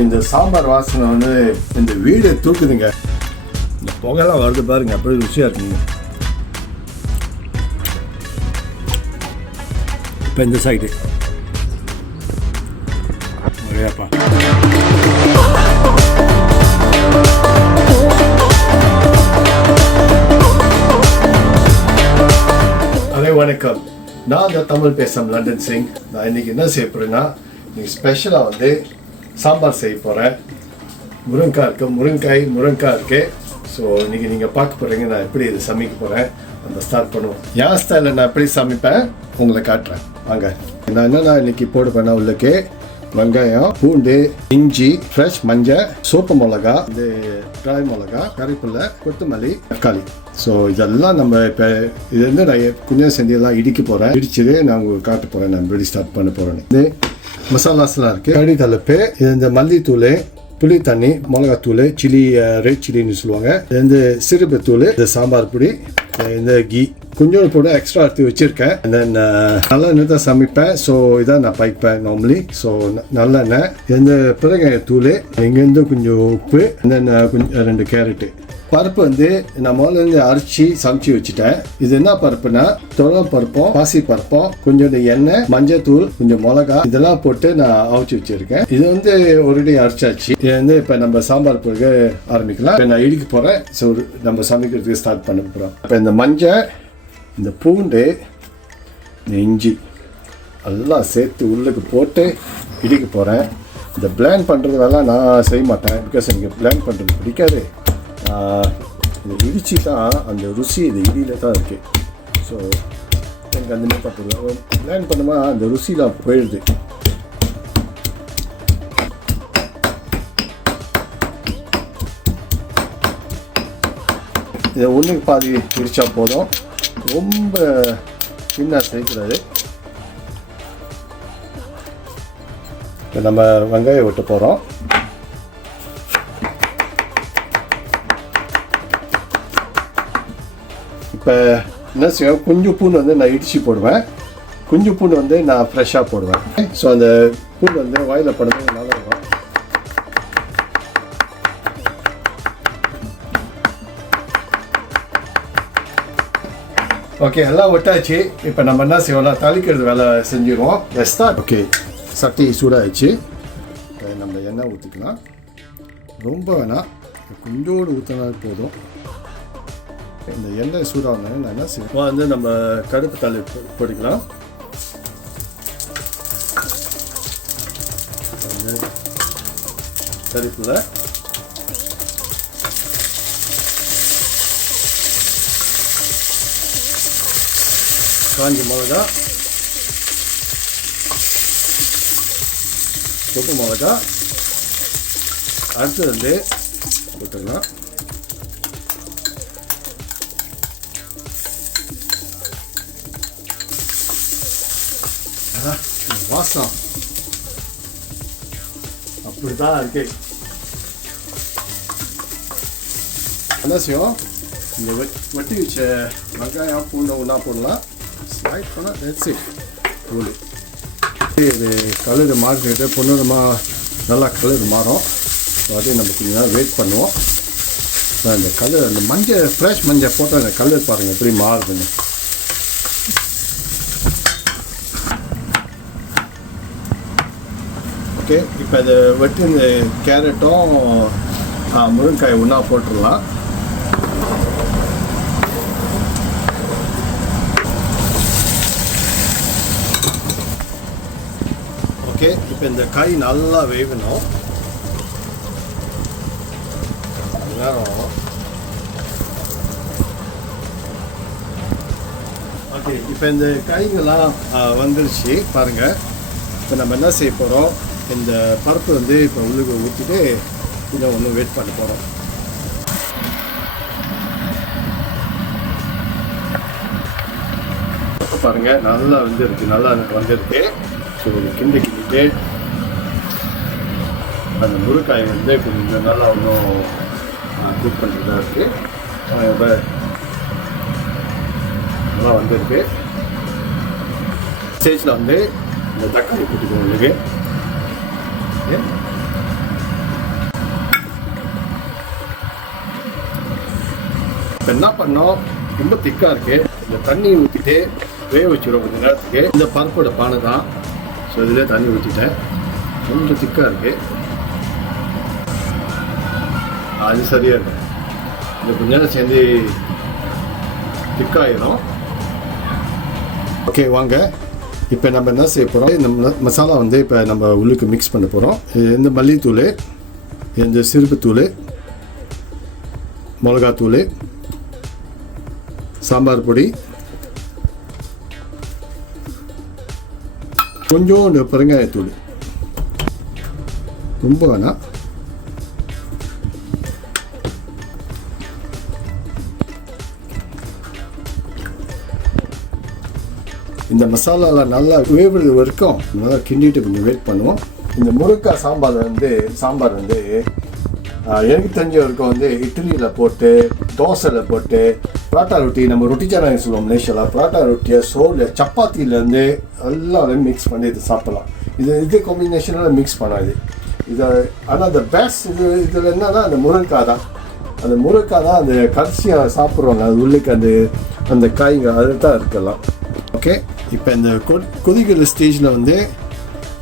இந்த சாம்பார் வாசனை வந்து இந்த வீடு தூக்குதுங்க. இந்த புகைலாம் வருது பாருங்க, அப்படியே ருசியாக இருக்குங்க. இப்போ இந்த சைடு நிறையாப்பா. வணக்கம், நான் இந்த தமிழ் பேசும் லண்டன் சிங். நான் இன்னைக்கு என்ன செய்ய போறேன்னா, இன்னைக்கு ஸ்பெஷலாக வந்து சாம்பார் செய்ய போகிறேன். முருங்காய் இருக்கு. ஸோ இன்னைக்கு நீங்கள் பார்க்க போகிறீங்க நான் எப்படி இதை சமைக்க போகிறேன். நம்ம ஸ்டார்ட் பண்ணுவோம். என் ஸ்டைலில் நான் எப்படி சமைப்பேன் உங்களை காட்டுறேன் வாங்க. நான் என்னென்ன இன்னைக்கு போடுவேன்னா, உள்ளுக்கு வெங்காயம், பூண்டு, இஞ்சி, ஃப்ரெஷ் மஞ்சள், சோப்பு மிளகா, இது ட்ராய் மிளகா, கறிப்பில்லை, கொத்தமல்லி, தக்காளி. ஸோ இதெல்லாம் நம்ம இப்போ இது வந்து நான் கொஞ்சம் செஞ்சதெல்லாம் இடிக்க போகிறேன். இடிச்சுட்டு நான் உங்களுக்கு காட்ட போகிறேன் நான் எப்படி ஸ்டார்ட் பண்ண போகிறேன்னு. இது மசாலாஸ்லாம் இருக்குது. கறி தலைப்பு, இது இந்த மல்லித்தூள், புளி தண்ணி, மிளகாத்தூள், சில்லி, ரெட் சில்லின்னு சொல்லுவாங்க. இது வந்து சிறுப்பு தூள், இது சாம்பார் பொடி, இந்த கீ கொஞ்சோண்டு போட எக்ஸ்ட்ரா எடுத்து வச்சுருக்கேன். தென் நல்லெண்ணெய் தான் சமைப்பேன். ஸோ இதான் நான் பைப்பேன் நார்மலி. ஸோ நல்லெண்ணெய், இந்த பெருங்காயத்தூள், இங்கேருந்து கொஞ்சம் உப்பு, தென் கொஞ்சம் 2 கேரட்டு. பருப்பு வந்து நான் முதல்ல அரைச்சி சமைச்சு வச்சுட்டேன். இது என்ன பருப்புனா, துவரம் பருப்பும் பாசி பருப்பும் கொஞ்சம் எண்ணெய், மஞ்சள் தூள், கொஞ்சம் மிளகா இதெல்லாம் போட்டு நான் அவிச்சு வச்சிருக்கேன். இது வந்து ஒருடி அரைச்சாச்சு. இது வந்து இப்போ நம்ம சாம்பார் பிறகு ஆரம்பிக்கலாம். இப்போ நான் இடிக்க போகிறேன். ஸோ நம்ம சமைக்கிறதுக்கு ஸ்டார்ட் பண்ண போகிறோம். இப்போ இந்த மஞ்சள், இந்த பூண்டு, இந்த இஞ்சி எல்லாம் சேர்த்து உள்ளுக்கு போட்டு இடிக்க போகிறேன். இந்த பிளேண்ட் பண்ணுறது வேலை நான் செய்ய மாட்டேன். பிகாஸ் எனக்கு பிளேண்ட் பண்ணுறது பிடிக்காது. இந்த இடிச்சி தான் அந்த ருசி இது இடியில் தான் இருக்குது. ஸோ எனக்கு அந்த மாதிரி பார்த்துருவேன். பிளான் பண்ணுமா அந்த ருசிலாம் போயிடுது. இதை ஒன்றுக்கு பாதி இடித்தா போதும், ரொம்ப சின்ன செய்யக்கூடாது. இப்போ நம்ம வெங்காயம் வெட்ட போகிறோம். இப்போ என்ன செய்வோம், கொஞ்சம் பூண்டு வந்து நான் இடித்து போடுவேன், கொஞ்சம் பூண்டு வந்து நான் ஃப்ரெஷ்ஷாக போடுவேன். ஸோ அந்த பூண்டு வந்து வாயில் படுறது நல்லா இருக்கும். ஓகே, எல்லாம் ஒட்டாச்சு. இப்போ நம்ம என்ன செய்வோம்னா தாளிக்கிறது வேலை செஞ்சுருவோம். ஓகே, சட்டி சூடாகிடுச்சு. நம்ம எண்ணெய் ஊற்றிக்கலாம். ரொம்ப வேணாம், கொஞ்சோடு ஊற்றினாலும் போதும். இந்த எண்ணெய் சூடாகணும். நான் என்ன செய்வோம் வந்து நம்ம கருப்பு தலை போட்டுக்கலாம். கருப்பில் காஞ்ச மிளகா, உப்பு மிளகா, அடுத்து வந்து போட்டுக்கலாம். வாசம் அப்படிதான் இருக்கு. என்ன செய்யும், இந்த வெட்டி வச்ச வெங்காயம் பூண்டை ஒன்றா போடலாம். ஸ்லைட் பண்ணால் தட்ஸ் தூள். இது கலர் மாறிக்கிட்டு பொண்ணுமா நல்லா கலர் மாறும். ஸோ அதே நம்ம கொஞ்சம் நேரம் வெயிட் பண்ணுவோம். இந்த கலர், அந்த மஞ்சள், ஃப்ரெஷ் மஞ்சள் போட்டால் அந்த கலர் பாருங்கள் எப்படி மாறுதுன்னு. ஓகே, இப்போ இதை வெட்டி இந்த கேரட்டும் முருங்காய் ஒன்றா போட்டுடலாம். ஓகே, இப்போ இந்த காய் நல்லா வேகணும். ஓகே, இப்போ இந்த காய்கள்லாம் வந்துருச்சு பாருங்கள். இப்போ நம்ம என்ன செய்ய போகிறோம், இந்த பருப்பு வந்து இப்போ உள்ளுக்கு ஊற்றிட்டு கொஞ்சம் ஒன்று வெயிட் பண்ண போகிறோம். பாருங்கள் நல்லா வந்துருக்கு. ஸோ கிண்டிட்டு அந்த முருங்காய் வந்து கொஞ்சம் நல்லா ஒன்றும் குக் பண்ணுறதா இருக்குது. நல்லா வந்துருக்கு. ஸ்டேஜில் வந்து இந்த தக்காளி போட்டுக்கணும். உங்களுக்கு என்ன பண்ணோம், ரொம்ப திக்காக இருக்குது. இந்த தண்ணி ஊற்றிட்டு வேக வச்சுருவோம் கொஞ்சம் நேரத்துக்கு. இந்த பருப்போட பானை தான். ஸோ இதில் தண்ணி ஊற்றிட்டேன். கொஞ்சம் திக்காக இருக்குது, அது சரியாக இருக்கும். இந்த கொஞ்ச நேரம் சேர்ந்து திக்காயிடும். ஓகே வாங்க, இப்போ நம்ம என்ன செய்ய போகிறோம், இந்த மசாலா வந்து இப்போ நம்ம உள்ளுக்கு மிக்ஸ் பண்ண போகிறோம். இந்த மல்லித்தூள், இந்த சிறுப்புத்தூள், மிளகாத்தூள், சாம்பார் பொடி, கொஞ்சோண்டு பெருங்காயத்தூள், ரொம்ப வேணாம். இந்த மசாலாவில் நல்லா வேவுறது வரைக்கும் நல்லா கிண்டிட்டு கொஞ்சம் வெயிட் பண்ணுவோம். இந்த முருங்கைக்காய் சாம்பார் வந்து எனக்கு தெரிஞ்ச வரைக்கும் வந்து இட்லியில் போட்டு, தோசையில் போட்டு, பராட்டா ரொட்டி, நம்ம ரொட்டி சேனல் சொல்லுவோம் மலேசியாவில், பராட்டா ரொட்டியை சோறு சப்பாத்திலேருந்து எல்லாம் மிக்ஸ் பண்ணி இது சாப்பிடலாம். இது காம்பினேஷனில் மிக்ஸ் பண்ணாது இதை. ஆனால் அந்த பெஸ்ட் இதில் என்னன்னா அந்த முருங்கைக்காய் தான். அந்த முருங்கைக்காய் தான் அந்த கடைசியாக சாப்பிட்றோங்க. அது உள்ளுக்கு அந்த காய்ங்க அது தான் இருக்கலாம். ஓகே, இப்போ இந்த கொதிக்கிற ஸ்டேஜில் வந்து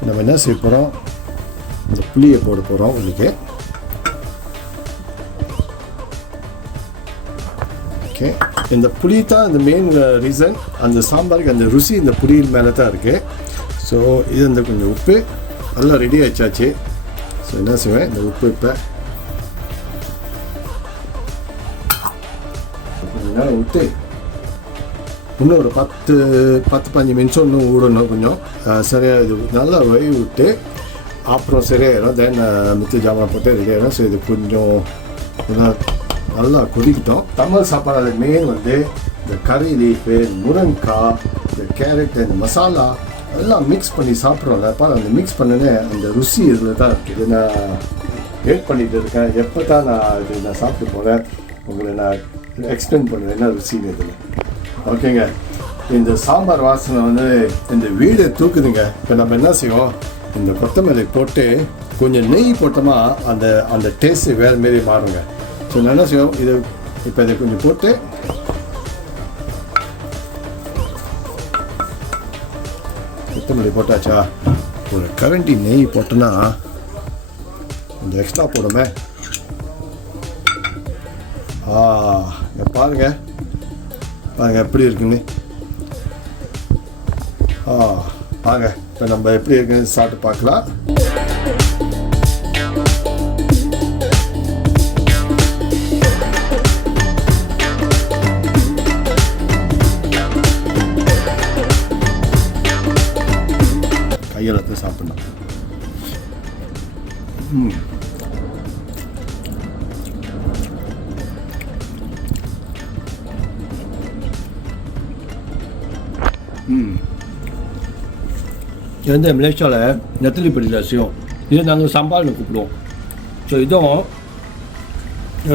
நம்ம என்ன செய்ய போகிறோம், இந்த புளியை போட போகிறோம் உங்களுக்கு. ஓகே, இந்த புளி தான் இந்த மெயின் ரீசன். அந்த சாம்பாருக்கு அந்த ருசி இந்த புளியின் மேலே தான் இருக்குது. ஸோ இது இந்த கொஞ்சம் உப்பு எல்லாம் ரெடி ஆயிடுச்சாச்சு. ஸோ என்ன செய்வேன், இந்த உப்பு இப்போ கொஞ்சம் நேரம் விட்டு இன்னும் ஒரு 10-15 நிமிஷம் இன்னும் விடணும். கொஞ்சம் சரியாக இது நல்லா வேக விட்டு அப்புறம் சரியாயிடும். தென் மிச்ச ஜாமான் போட்டு ரெடி ஆகிடும். ஸோ இது கொஞ்சம் நல்லா கொதிக்கிட்டோம். தமிழ் சாப்பாடு மெயின் வந்து இந்த கறி லீஃபு, முருங்கைக்காய், இந்த கேரட், இந்த மசாலா எல்லாம் மிக்ஸ் பண்ணி சாப்பிட்றோம்ல. அப்போ அந்த மிக்ஸ் பண்ணனே அந்த ருசி இதில் தான் இருக்குது. இது நான் வெயிட் பண்ணிகிட்டு இருக்கேன். எப்போ தான் நான் சாப்பிட்டு போகிறேன், உங்களை நான் எக்ஸ்பிளைன் பண்ணுவேன் என்ன ருசின்னு இதில். ஓகேங்க, இந்த சாம்பார் வாசனை வந்து இந்த வீடு தூக்குதுங்க. இப்போ நம்ம என்ன செய்வோம், இந்த கொத்தமல்லி போட்டு கொஞ்சம் நெய் போட்டோமா அந்த டேஸ்ட்டு வேறு மாரி மாறுங்க. ஸோ நான் என்ன செய்வோம், இப்போ இதை கொஞ்சம் போட்டு கொத்தமல்லி போட்டாச்சா, ஒரு கரண்டி நெய் போட்டோன்னா கொஞ்சம் எக்ஸ்ட்ரா போடுமே. பாருங்கள் எப்படி இருக்குன்னு. வாங்க இப்போ நம்ம எப்படி இருக்குன்னு சாப்பிட்டு பார்க்கலாம். கையெழுத்து சாப்பிடலாம். இது வந்து மலேசியாவில் நெத்திலி பொடி ரசியம், இதை நாங்கள் சாம்பார்னு கூப்பிடுவோம். ஸோ இதுவும்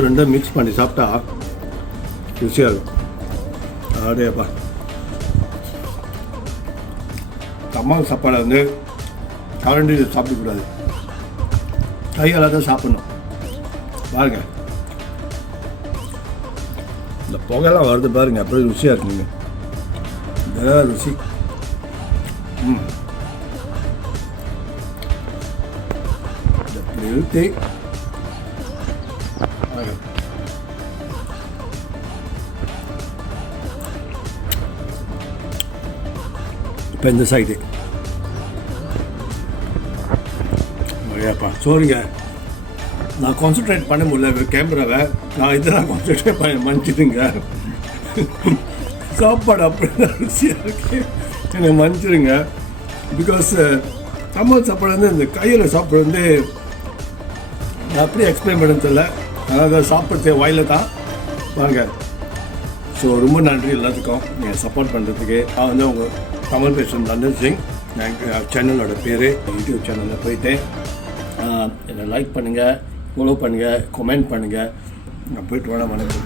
ரெண்டும் மிக்ஸ் பண்ணி சாப்பிட்டா ருசியாக இருக்கும். அப்படியேப்பா, தமிழ் சாப்பாடை வந்து கரண்டி சாப்பிடக்கூடாது, கையால் தான் சாப்பிடணும். பாருங்க, இந்த புகையெல்லாம் வருது பாருங்க, அப்படியே ருசியாக இருக்குங்க. ருசி ஊற்றி இப்போ இந்த சைடு ஐயாப்பா சோரிங்க, நான் கான்சன்ட்ரேட் பண்ண முடியல கேமராவை. நான் இதெல்லாம் கான்சன்ட்ரேட் பண்ண மன்னிச்சிடுங்க. சாப்பாடு அப்படி ருசியாக இருக்கு, என்னை மன்னிச்சிடுங்க. பிகாஸ் தமிழ் சாப்பாடு வந்து இந்த கையில் சாப்பிட வந்து அப்படியே எக்ஸ்பிளைன் பண்ண தெரியல. அதாவது சாப்பிட்றது வாயில் தான் வாங்க. ஸோ ரொம்ப நன்றி எல்லாத்துக்கும் நீங்கள் சப்போர்ட் பண்ணுறதுக்கு. நான் வந்து உங்கள் தமிழ் பேசுகிற லண்டன் சிங். எங்கள் சேனலோட பேர் யூடியூப் சேனலில் போயிட்டு என்னை லைக் பண்ணுங்கள், ஃபாலோ பண்ணுங்கள், கமெண்ட் பண்ணுங்கள். நான் போய்ட்டு வேணாம், வணக்கம்.